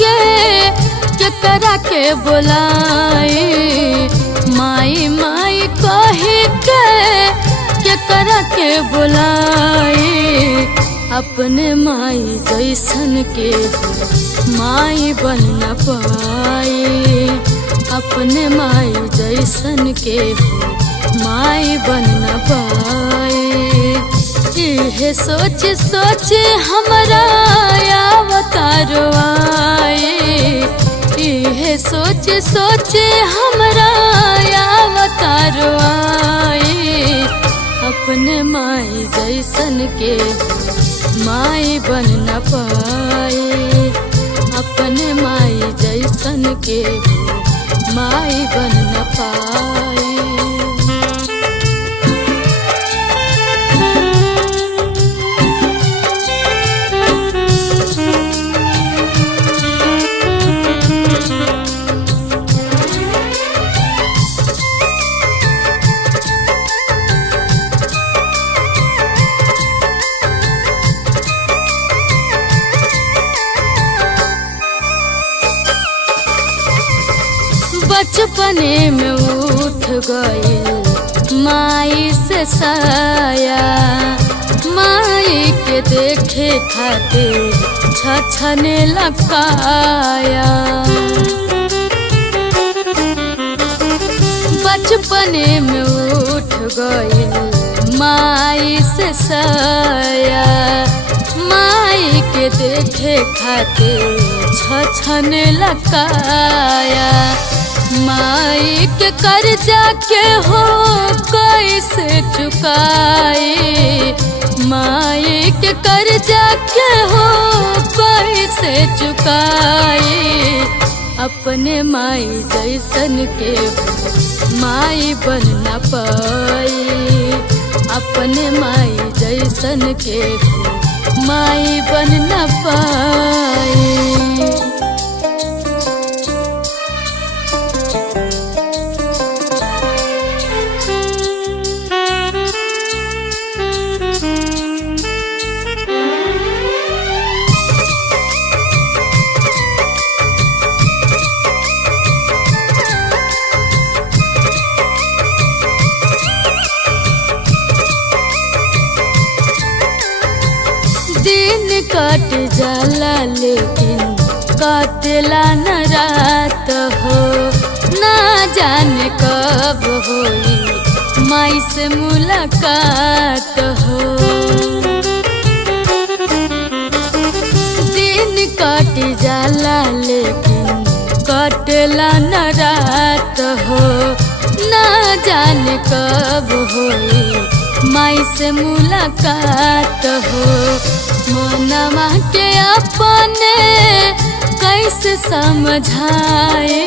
के केकरा के बुलाए, माई माई कही के केकरा के बुलाए। अपने माई जैसन के माई बन न पाए, अपने माई जैसन के माई बन न पाए। इहे सोच सोच हमरा अवतारो आए, इहे सोच सोच हमरा अवतारो आए। अपने माई जैसन के माई बन न पाए, अपने माई जैसन के माई बन न पाए। बचपने में उठ गई माई से साया, माई के देखे खातिर छछने लगाया। बचपने में उठ गई माई से साया, माई के देखे खातिर छछने लगाया। माई के कर्जा के हो कैसे चुकाए, माई के कर्जा के हो कैसे चुकाए। अपने माई जैसन के माई बन न पाए, अपने माई जैसन के माई बन न पाए। दिन कट जाला लेकिन कटला न रात हो, ना जाने कब होई माई से मुलाकात हो। दिन कट जाला लेकिन कटला न रात हो, ना जाने कब होई माई से मुलाकात हो। मनवा के अपने कैसे समझाए,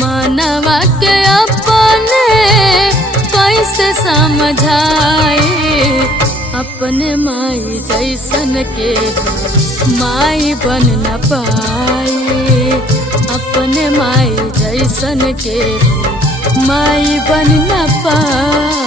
मनवा के अपने कैसे समझाए। अपने माई जैसन के माई बन न पाए, अपने माई जैसन के माई बन न पाए।